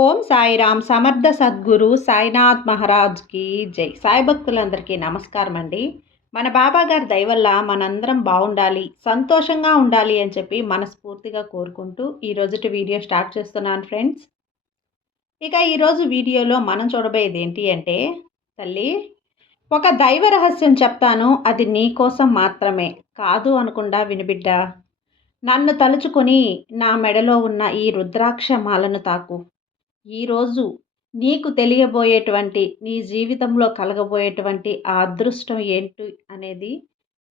ఓం సాయిరామ్ సమర్థ సద్గురు సాయినాథ్ మహారాజ్కి జై. సాయి భక్తులందరికీ నమస్కారం అండి. మన బాబా గారి దయ మనందరం బాగుండాలి సంతోషంగా ఉండాలి అని చెప్పి మనస్ఫూర్తిగా కోరుకుంటూ ఈ రోజుటి వీడియో స్టార్ట్ చేస్తున్నాను ఫ్రెండ్స్. ఇక ఈరోజు వీడియోలో మనం చూడబోయేది ఏంటి అంటే తల్లి ఒక దైవ రహస్యం చెప్తాను అది నీ కోసం మాత్రమే. కాదు అనుకుండా వినిబిడ్డ? నన్ను తలుచుకొని నా మెడలో ఉన్న ఈ రుద్రాక్ష మాలను తాకు. ఈరోజు నీకు తెలియబోయేటువంటి నీ జీవితంలో కలగబోయేటువంటి ఆ అదృష్టం ఏంటి అనేది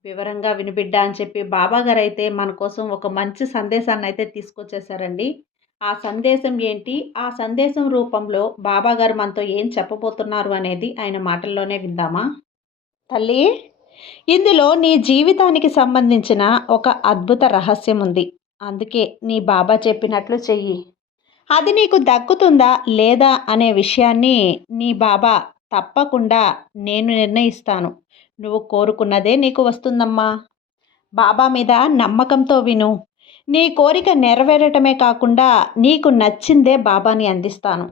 వివరంగా వినిబిడ్డ అని చెప్పి బాబాగారు అయితే మన కోసం ఒక మంచి సందేశాన్ని అయితే తీసుకొచ్చేసారండి. ఆ సందేశం ఏంటి? ఆ సందేశం రూపంలో బాబాగారు మనతో ఏం చెప్పబోతున్నారు అనేది ఆయన మాటల్లోనే విందామా? తల్లి ఇందులో నీ జీవితానికి సంబంధించిన ఒక అద్భుత రహస్యం ఉంది. అందుకే నీ బాబా చెప్పినట్లు చెయ్యి. అది నీకు దక్కుతుందా లేదా అనే విషయాన్ని నీ బాబా తప్పకుండా నేను నిర్ణయిస్తాను. నువ్వు కోరుకున్నదే నీకు వస్తుందమ్మా. బాబా మీద నమ్మకంతో విను. నీ కోరిక నెరవేరటమే కాకుండా నీకు నచ్చిందే బాబాని అందిస్తాను.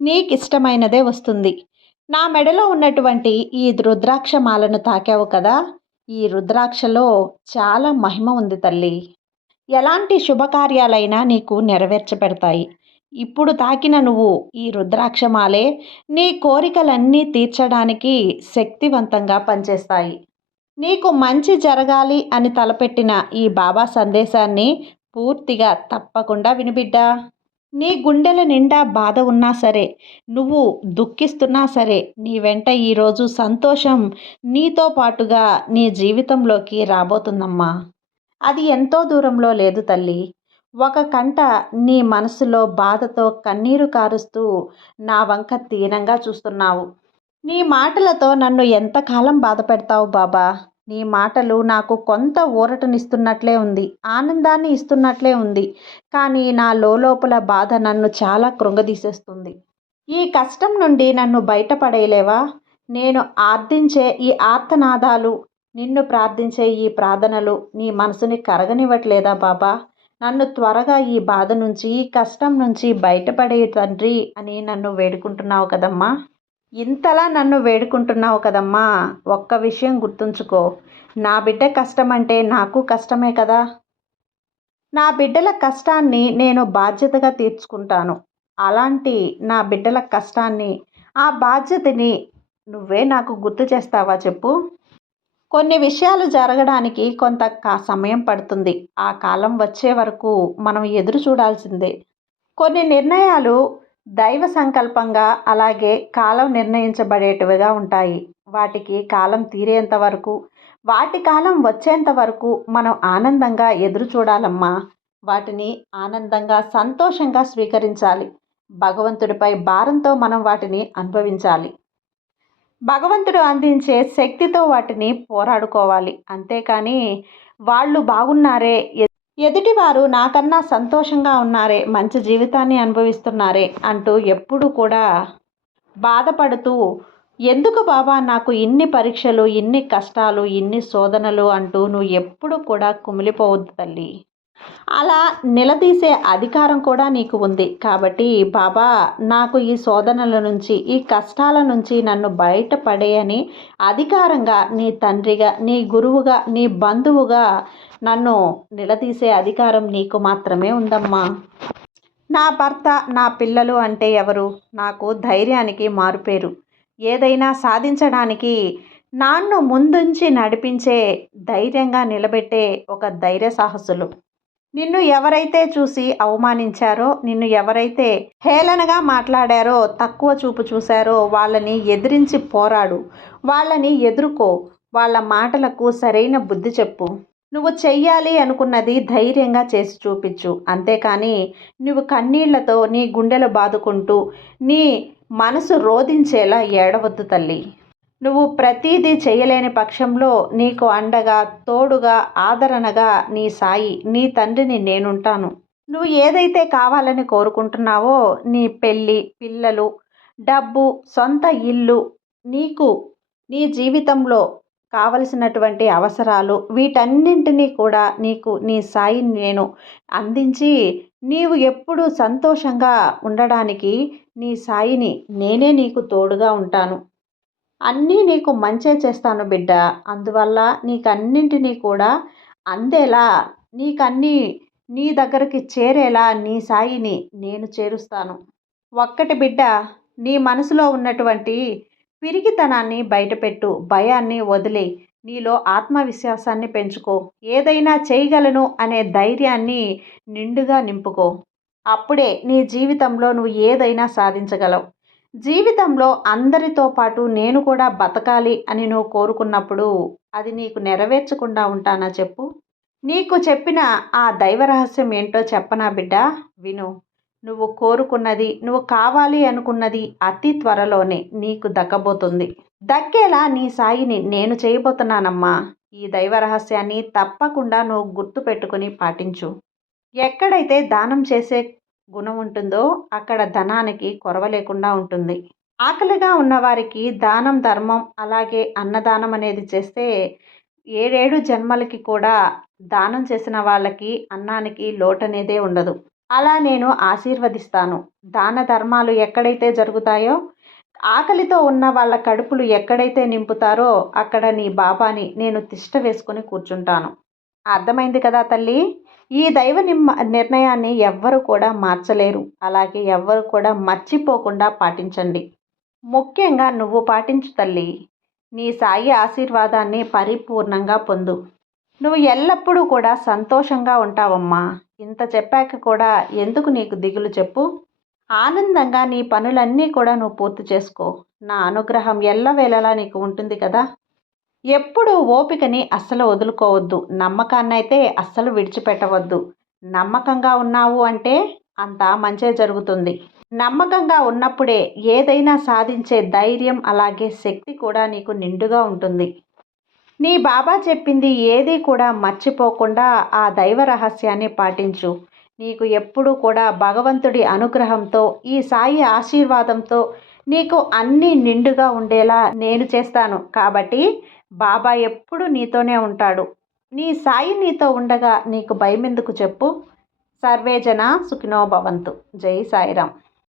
నీకు ఇష్టమైనదే వస్తుంది. నా మెడలో ఉన్నటువంటి ఈ రుద్రాక్ష మాలను తాకావు కదా? ఈ రుద్రాక్షలో చాలా మహిమ ఉంది తల్లి. ఎలాంటి శుభకార్యాలైనా నీకు నెరవేర్చబెడతాయి. ఇప్పుడు తాకిన నువ్వు ఈ రుద్రాక్షమాలే నీ కోరికలన్నీ తీర్చడానికి శక్తివంతంగా పనిచేస్తాయి. నీకు మంచి జరగాలి అని తలపెట్టిన ఈ బాబా సందేశాన్ని పూర్తిగా తప్పకుండా వినిబిడ్డా? నీ గుండెల నిండా బాధ ఉన్నా సరే నువ్వు దుఃఖిస్తున్నా సరే నీ వెంట ఈరోజు సంతోషం నీతో పాటుగా నీ జీవితంలోకి రాబోతుందమ్మా. అది ఎంతో దూరంలో లేదు తల్లి. ఒక కంట నీ మనసులో బాధతో కన్నీరు కారుస్తూ నా వంక దీనంగా చూస్తున్నావు. నీ మాటలతో నన్ను ఎంతకాలం బాధ పెడతావు బాబా? నీ మాటలు నాకు కొంత ఊరటనిస్తున్నట్లే ఉంది ఆనందాన్ని ఇస్తున్నట్లే ఉంది కానీ నా లోపల బాధ నన్ను చాలా కృంగదీసేస్తుంది. ఈ కష్టం నుండి నన్ను బయటపడేయలేవా? నేను ఆర్థించే ఈ ఆర్తనాదాలు నిన్ను ప్రార్థించే ఈ ప్రార్థనలు నీ మనసుని కరగనివ్వట్లేదా బాబా? నన్ను త్వరగా ఈ బాధ నుంచి ఈ కష్టం నుంచి బయటపడే తండ్రి అని నన్ను వేడుకుంటున్నావు కదమ్మా. ఇంతలా నన్ను వేడుకుంటున్నావు కదమ్మా. ఒక్క విషయం గుర్తుంచుకో. నా బిడ్డ కష్టం అంటే నాకు కష్టమే కదా. నా బిడ్డల కష్టాన్ని నేను బాధ్యతగా తీర్చుకుంటాను. అలాంటి నా బిడ్డల కష్టాన్ని ఆ బాధ్యతని నువ్వే నాకు గుర్తు చేస్తావా చెప్పు. కొన్ని విషయాలు జరగడానికి కొంత కా సమయం పడుతుంది. ఆ కాలం వచ్చే వరకు మనం ఎదురు చూడాల్సిందే. కొన్ని నిర్ణయాలు దైవ సంకల్పంగా అలాగే కాలం నిర్ణయించబడేటివిగా ఉంటాయి. వాటికి కాలం తీరేంత వరకు వాటి కాలం వచ్చేంత వరకు మనం ఆనందంగా ఎదురు చూడాలమ్మా. వాటిని ఆనందంగా సంతోషంగా స్వీకరించాలి. భగవంతుడిపై భారంతో మనం వాటిని అనుభవించాలి. భగవంతుడు అందించే శక్తితో వాటిని పోరాడుకోవాలి. అంతేకాని వాళ్ళు బాగున్నారే ఎదుటివారు నాకన్నా సంతోషంగా ఉన్నారే మంచి జీవితాన్ని అనుభవిస్తున్నారే అంటూ ఎప్పుడు కూడా బాధపడుతూ ఎందుకు బాబా నాకు ఇన్ని పరీక్షలు ఇన్ని కష్టాలు ఇన్ని శోధనలు అంటూ నువ్వు ఎప్పుడు కూడా కుమిలిపోవద్దు తల్లి. అలా నిలదీసే అధికారం కూడా నీకు ఉంది. కాబట్టి బాబా నాకు ఈ శోధనల నుంచి ఈ కష్టాల నుంచి నన్ను బయటపడేయని అధికారంగా నీ తండ్రిగా నీ గురువుగా నీ బంధువుగా నన్ను నిలదీసే అధికారం నీకు మాత్రమే ఉందమ్మా. నా భర్త నా పిల్లలు అంటే ఎవరు? నాకు ధైర్యానికి మారుపేరు. ఏదైనా సాధించడానికి నాన్ను ముందుంచి నడిపించే ధైర్యంగా నిలబెట్టే ఒక ధైర్య సాహసులు. నిన్ను ఎవరైతే చూసి అవమానించారో నిన్ను ఎవరైతే హేళనగా మాట్లాడారో తక్కువ చూపు చూశారో వాళ్ళని ఎదిరించి పోరాడు. వాళ్ళని ఎదుర్కో. వాళ్ళ మాటలకు సరైన బుద్ధి చెప్పు. నువ్వు చెయ్యాలి అనుకున్నది ధైర్యంగా చేసి చూపించు. అంతేకాని నువ్వు కన్నీళ్ళతో నీ గుండెలు బాదుకుంటూ నీ మనసు రోధించేలా ఏడవద్దు తల్లి. నువ్వు ప్రతీదీ చేయలేని పక్షంలో నీకు అండగా తోడుగా ఆదరణగా నీ సాయి నీ తండ్రిని నేనుంటాను. నువ్వు ఏదైతే కావాలని కోరుకుంటున్నావో నీ పెళ్ళి పిల్లలు డబ్బు సొంత ఇల్లు నీకు నీ జీవితంలో కావలసినటువంటి అవసరాలు వీటన్నింటినీ కూడా నీకు నీ సాయిని నేను అందించి నీవు ఎప్పుడూ సంతోషంగా ఉండడానికి నీ సాయిని నేనే నీకు తోడుగా ఉంటాను. అన్నీ నీకు మంచే చేస్తాను బిడ్డ. అందువల్ల నీకన్నింటినీ కూడా అందేలా. నీకన్నీ నీ దగ్గరికి చేరేలా నీ సాయిని నేను చేరుస్తాను. ఒక్కటి బిడ్డ నీ మనసులో ఉన్నటువంటి పిరికితనాన్ని బయటపెట్టు భయాన్ని వదిలే. నీలో ఆత్మవిశ్వాసాన్ని పెంచుకో. ఏదైనా చేయగలను అనే ధైర్యాన్ని నిండుగా నింపుకో. అప్పుడే నీ జీవితంలో నువ్వు ఏదైనా సాధించగలవు. జీవితంలో అందరితో పాటు నేను కూడా బతకాలి అని నువ్వు కోరుకున్నప్పుడు అది నీకు నెరవేర్చకుండా ఉంటానా చెప్పు? నీకు చెప్పిన ఆ దైవ రహస్యం ఏంటో చెప్పనా బిడ్డ? విను. నువ్వు కోరుకున్నది నువ్వు కావాలి అనుకున్నది అతి త్వరలోనే నీకు దక్కబోతుంది. దక్కేలా నీ సాయిని నేను చేయబోతున్నానమ్మా. ఈ దైవ రహస్యాన్ని తప్పకుండా నువ్వు గుర్తుపెట్టుకుని పాటించు. ఎక్కడైతే దానం చేసే గుణం ఉంటుందో అక్కడ ధనానికి కొరవ లేకుండా ఉంటుంది. ఆకలిగా ఉన్నవారికి దానం ధర్మం అలాగే అన్నదానం అనేది చేస్తే ఏడేడు జన్మలకి కూడా దానం చేసిన వాళ్ళకి అన్నానికి లోటనేదే ఉండదు. అలా నేను ఆశీర్వదిస్తాను. దాన ధర్మాలు ఎక్కడైతే జరుగుతాయో ఆకలితో ఉన్న వాళ్ళ కడుపులు ఎక్కడైతే నింపుతారో అక్కడ నీ బాబాని నేను తిష్ట వేసుకుని కూర్చుంటాను. అర్థమైంది కదా తల్లి? ఈ దైవ నిర్ణయాన్ని ఎవ్వరు కూడా మార్చలేరు. అలాగే ఎవ్వరు కూడా మర్చిపోకుండా పాటించండి. ముఖ్యంగా నువ్వు పాటించు తల్లి నీ సాయి ఆశీర్వాదాన్ని పరిపూర్ణంగా పొందు. నువ్వు ఎల్లప్పుడూ కూడా సంతోషంగా ఉంటావమ్మా. ఇంత చెప్పాక కూడా ఎందుకు నీకు దిగులు చెప్పు? ఆనందంగా నీ పనులన్నీ కూడా నువ్వు పూర్తి చేసుకో. నా అనుగ్రహం ఎల్లవేళలా నీకు ఉంటుంది కదా. ఎప్పుడు ఓపికని అస్సలు వదులుకోవద్దు. నమ్మకాన్నైతే అస్సలు విడిచిపెట్టవద్దు. నమ్మకంగా ఉన్నావు అంటే అంత మంచే జరుగుతుంది. నమ్మకంగా ఉన్నప్పుడే ఏదైనా సాధించే ధైర్యం అలాగే శక్తి కూడా నీకు నిండుగా ఉంటుంది. నీ బాబా చెప్పింది ఏది కూడా మర్చిపోకుండా ఆ దైవ రహస్యాన్ని పాటించు. నీకు ఎప్పుడూ కూడా భగవంతుడి అనుగ్రహంతో ఈ సాయి ఆశీర్వాదంతో నీకు అన్నీ నిండుగా ఉండేలా నేను చేస్తాను. కాబట్టి బాబా ఎప్పుడు నీతోనే ఉంటాడు. నీ సాయి నీతో ఉండగా నీకు భయమెందుకు చెప్పు? సర్వేజన సుఖినో భవంతు. జై సాయిరామ్.